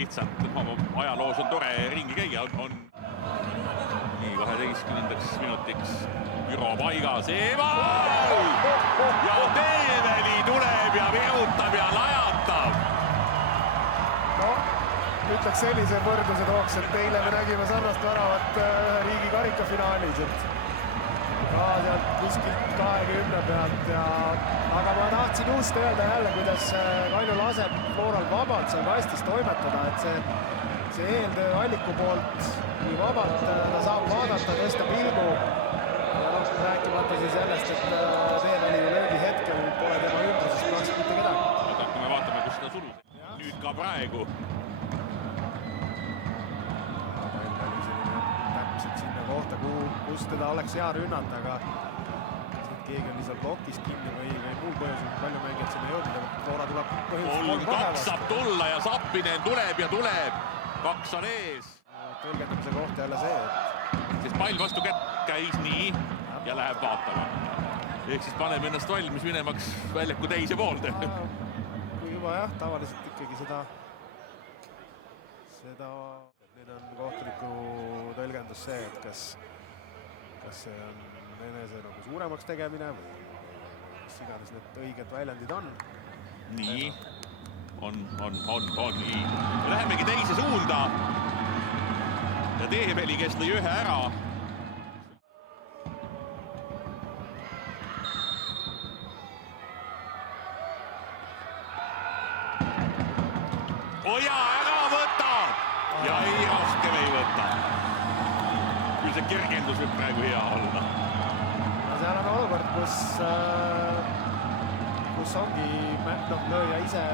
lihtsalt ajaloos on tore ringi käia, on nii 12. minutiks Üro paigas, Eeval! Ja Teeväli tuleb ja virutab ja lajatab. No, ütleks sellise võrdluse tooks, et eile me nägime sarnast väravat riigi karikafinaalis, et ka sealt kuskilt 20 pealt ja aga ma tahtsin just öelda jälle, kuidas Kalju laseb Floral vabalt seal kastis toimetada, et see eeltöö Alliku poolt nii vabalt ta saab vaadata, tõsta pilgu ja rääkimata siis sellest, et Teeväli löögi hetkel pole tema ümbruses praktiliselt mitte kedagi. Kui me vaatame, kus seda sulus. Nüüd ka praegu. Täpselt sinna kohta, kus teda oleks hea rünnata, aga keegi on lihtsalt blokist kinni või muul põhjusel palju mängijad sinna jõudnud. Flora tuleb põhjusel 3-2 saab tulla ja Sappinen tuleb ja tuleb. 2 on ees. Tõlgendamise kohta jälle see, et siis pall vastu kätt käis nii ja läheb vaatama. Ehk siis paneme ennast valmis minemaks väljaku teise poolde. Kui juba jah, tavaliselt ikkagi seda nüüd on kohtuniku tõlgendus see, et kas see on enese nagu suuremaks tegemine või mis iganes need õiged väljendid on. Nii, on nii. Lähemegi teise suunda ja Teeväli, kes lõi ühe ära. Oja ära võtab ja ei rohkem ei võta. Küll see kergendus võib praegu hea olla. Seal on olukord, kus ongi lööja ise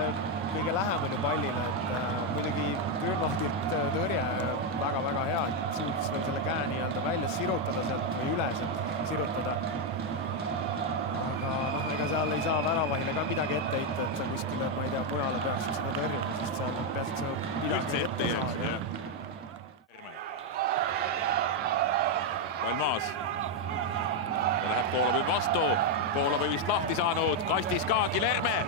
kõige lähemini pallile, et muidugi Grünwaldilt tõrje väga-väga hea, et suutis veel selle käe nii-öelda välja sirutada sealt või üle sealt sirutada. Aga ega seal ei saa väravahile ka midagi ette heita, et sa kuskile, ma ei tea, mujale peaksid seda tõrjuma, sest seal peaksid sa midagi ette saada. Pall maas. Ta läheb Koolapõi vastu. Koolapõi vist lahti saanud. Kastis ka Kilerme.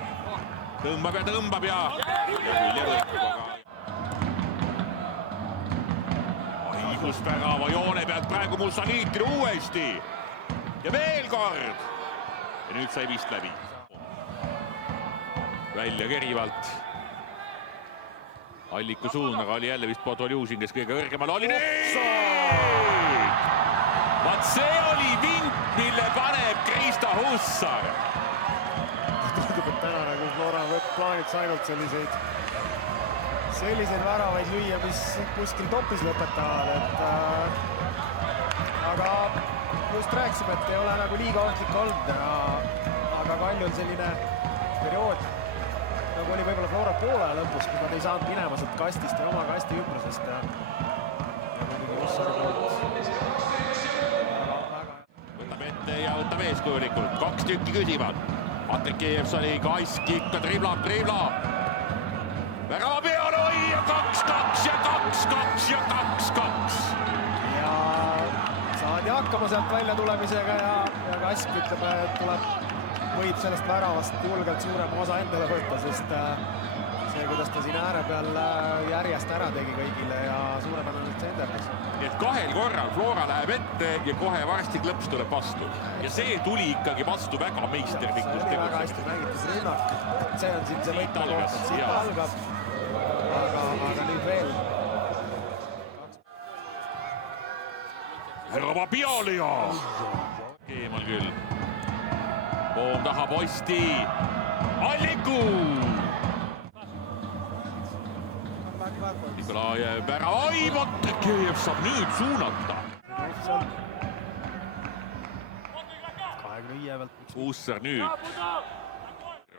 Tõmbab ja külje võtku. Õigusvärava joone pealt praegu Mussaniitri uuesti. Ja veel kord. Ja nüüd sai vist läbi. Välja kerivalt. Alliku suun, aga oli jälle vist Podoljusin, kes kõige kõrgemal oli. Vaat see oli vint, mille paneb Krista Hussar. Tundub, et täna nagu Flora plaaniks ainult selliseid väravaid lüüa, mis kuskil topis lõpetavad. Aga just rääkisime, et ei ole nagu liiga ohtlik olnud, aga Kalju on selline periood, nagu oli võib-olla Flora poole lõpus, kus nad ei saanud minema sealt kastist ja oma kasti ümbrusest. Võtab ette ja võtab eeskujulikult. 2 tükki küsivad. Patrik Jevsoni kask ikka driblab. Värava peal, oi ja 2-2 ja 2-2 ja 2-2. Ja saadi hakkama sealt välja tulemisega ja Kask ütleb, et võib sellest väravast julgelt suurema osa endale võtta, sest see, kuidas ta siin ääre peal järjest ära tegi kõigile ja suurepärane tsenderdas. Nii et 2 korral Flora läheb ette ja kohe varsti klõps tuleb vastu. Ja see tuli ikkagi vastu väga meisterlikult. See oli väga hästi mängitud rünnak. See on siin see võtmekoht, siit algab. Aga nüüd veel. Härra Pialia! Keemal küll. Poom taha posti. Alliku! Nikolajev ära. Oi, Patrik saab nüüd suunata. 25 pealt. Hussar nüüd.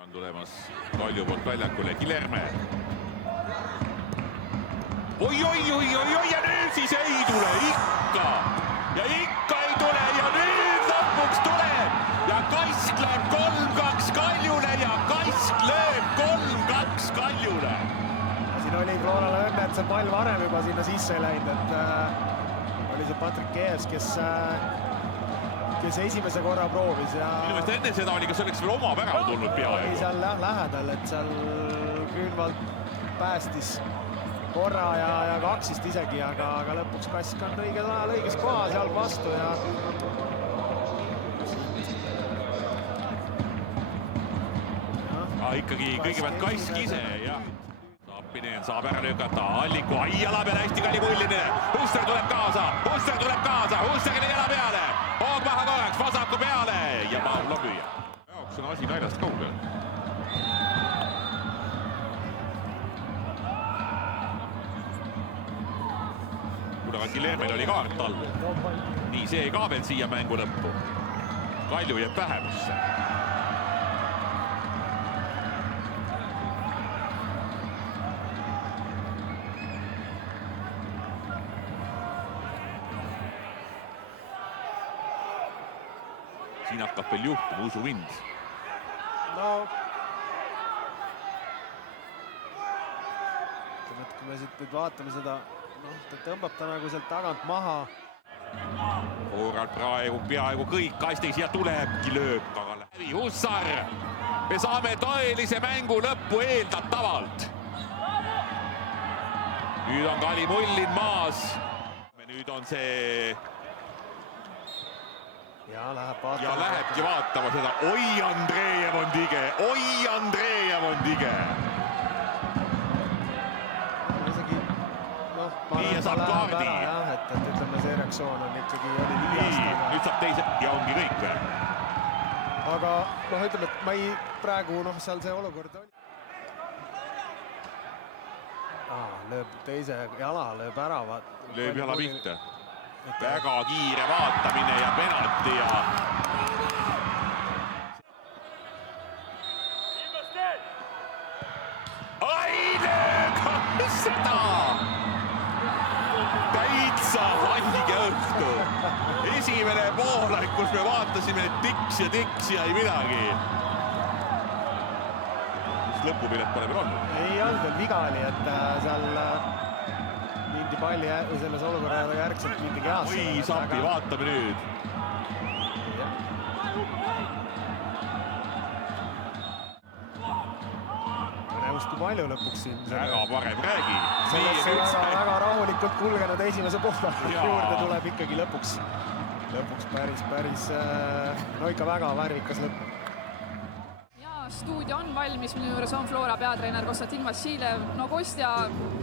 On tulemas Kalju poolt väljakule. Kilerme. Oi, ja nüüd siis ei tule ikka. Ja ikka ei tule ja nüüd lõpuks tuleb. Ja Kask lööb 3-2 Kaljule ja Kask lööb 3-2 Kaljule. Siin oli Florale õnne, et see pall varem juba sinna sisse ei läinud, et oli see Patrik Jevs, kes esimese korra proovis ja... Minu meelest enne seda oli, kas oleks veel oma värav tulnud peaaegu? Oli seal lähedal, et seal Grünwald päästis korra ja kaksist isegi, aga lõpuks Kask on õigel ajal õiges kohas, jalg vastu ja ikkagi kõigepealt Kask ise ja Zappinen saab ära lükata, Alliku jala peale hästi kalli mulline, Huster tuleb kaasa, Husterile jala peale, hoog maha korraks, vasaku peale ja Paul Lobüja. Jaoks on asi naljast kaugel. kuna Guillermel oli kaart all, nii see ei ka veel siia mängu lõppu. Kalju jääb vähemusse. Siin hakkab veel juhtuma, usu mind. No, kui me siit nüüd vaatame seda, ta tõmbab ta nagu sealt tagant maha. Vooral praegu peaaegu kõik kastis ja tulebki lööb taga läbi. Hussar, me saame tõelise mängu lõppu eeldatavalt. Nüüd on Kali Mullin maas. Nüüd on see... Ja lähebki vaatama seda. Oi, Andreev on tige! Nii ja saab kaardi. Et ütleme, see reaktsioon on ikkagi oli liiast. Nüüd saab teise ja ongi kõik või? Aga ütleme, et ma ei praegu seal see olukord oli. Lööb teise jala, lööb ära. Lööb jala pihta. Väga kiire vaatamine ja penalti ja... Seda! Täitsa haige õhtu. Esimene poolaeg, kus me vaatasime tiks ja ei midagi. Mis lõpupilet pole veel olnud? Ei olnud veel viga oli, et seal mindi palli selles olukorra järgselt mindi kehasse. Oi, Sapi, vaatame nüüd. Kui palju lõpuks siin? Väga parem räägi. Väga rahulikult kulgenud esimese poole juurde tuleb ikkagi lõpuks päris ikka väga värvikas lõpp. Ja stuudio on valmis, minu juures on Flora peatreener Konstantin Vassiljev. No Kostja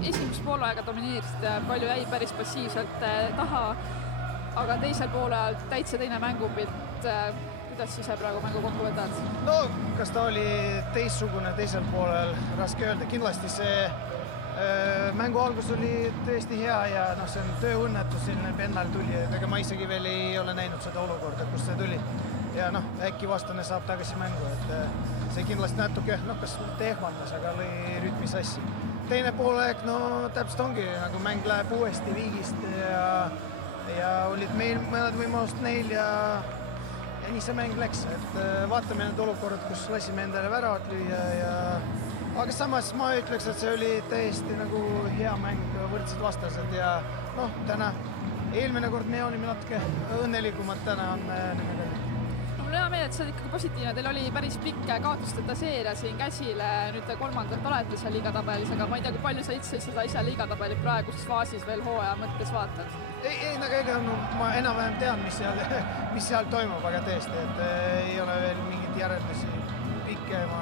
esimest poolaega domineerisid, palju jäi päris passiivselt taha, aga teisel poolel täitsa teine mängupilt. Kuidas ise praegu mängu kokku võtad? No, kas ta oli teistsugune teisel poolel, raske öelda. Kindlasti see mängu algus oli tõesti hea ja see on tööõnnetus siin pennal tuli. Ega ma isegi veel ei ole näinud seda olukorda, kus see tuli. Ja äkki vastane saab tagasi mängu. See kindlasti natuke, kas ehmandas, aga lõi rütmi sassi. Teine poolaeg, täpselt ongi, nagu mäng läheb uuesti viigist ja olid meil mõned võimalust neil ja nii see mäng läks, et vaatame need olukorrad, kus lasime endale väravad lüüa aga samas ma ütleks, et see oli täiesti nagu hea mäng, võrdsed vastased ja täna eelmine kord me olime natuke õnnelikumad, täna on nimega. Mul hea meel, et see on ikkagi positiivne, teil oli päris pikk kaotusteta seeria siin käsile, nüüd kolmandat olete seal liigatabelis, aga ma ei tea, kui palju sa seda ise liigatabeli praeguses faasis veel hooaja mõttes vaatad? Ei, ma enam-vähem tean, mis seal toimub, aga tõesti, et ei ole veel mingit järeldusi pikema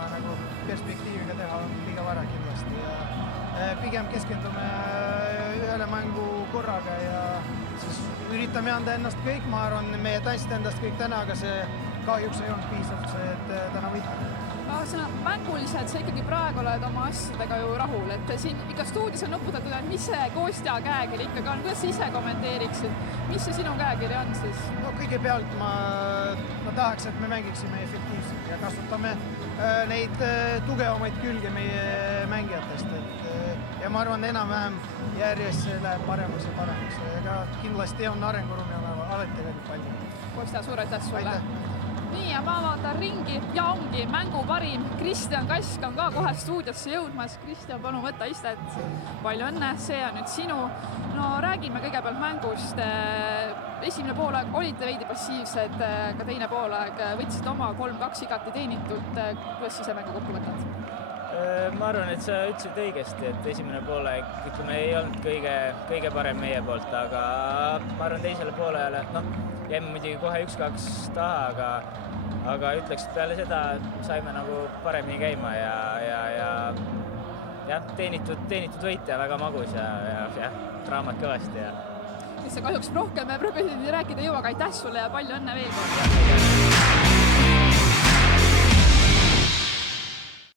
perspektiiviga teha, on liiga vara kindlasti ja pigem keskendume ühele mängu korraga ja siis üritame anda ennast kõik, ma arvan, meie tanssid endast kõik täna, aga see kahjuks ei olnud piisavalt see, et täna võita. Aga mänguliselt sa ikkagi praegu oled oma asjadega ju rahul, et siin ikka stuudios on nuputatud, et mis see Kostja käekiri ikkagi on, kuidas sa ise kommenteeriksid, mis see sinu käekiri on siis? No kõigepealt ma tahaks, et me mängiksime efektiivselt ja kasutame neid tugevamaid külge meie mängijatest ja ma arvan, enam-vähem järjest see läheb paremaks ja paremaks, aga kindlasti on arenguruumi alati veel palju. Kostja, suur aitäh sulle! Nii, ja ma vaatan ringi ja ongi mängu parim. Kristjan Kask on ka kohe stuudiosse jõudmas. Kristjan, palun võta istet. Palju õnne, see on nüüd sinu. No räägime kõigepealt mängust. Esimene poolaeg olite veidi passiivsed, ka teine poolaeg võtsite oma 3-2 igati teenitult. Kuidas ise mängu kokku võtad? Ma arvan, et sa ütlesid õigesti, et esimene poolek, ütleme, ei olnud kõige parem meie poolt, aga ma arvan, teisele poolele, jäime muidugi kohe 1-2 taha, aga ütleks, et peale seda saime nagu paremini käima ja teenitud võit ja väga magus ja draamat kõvasti. Kahjuks rohkem prognoosidi rääkida ei jõua, aga aitäh sulle ja palju õnne veel kord!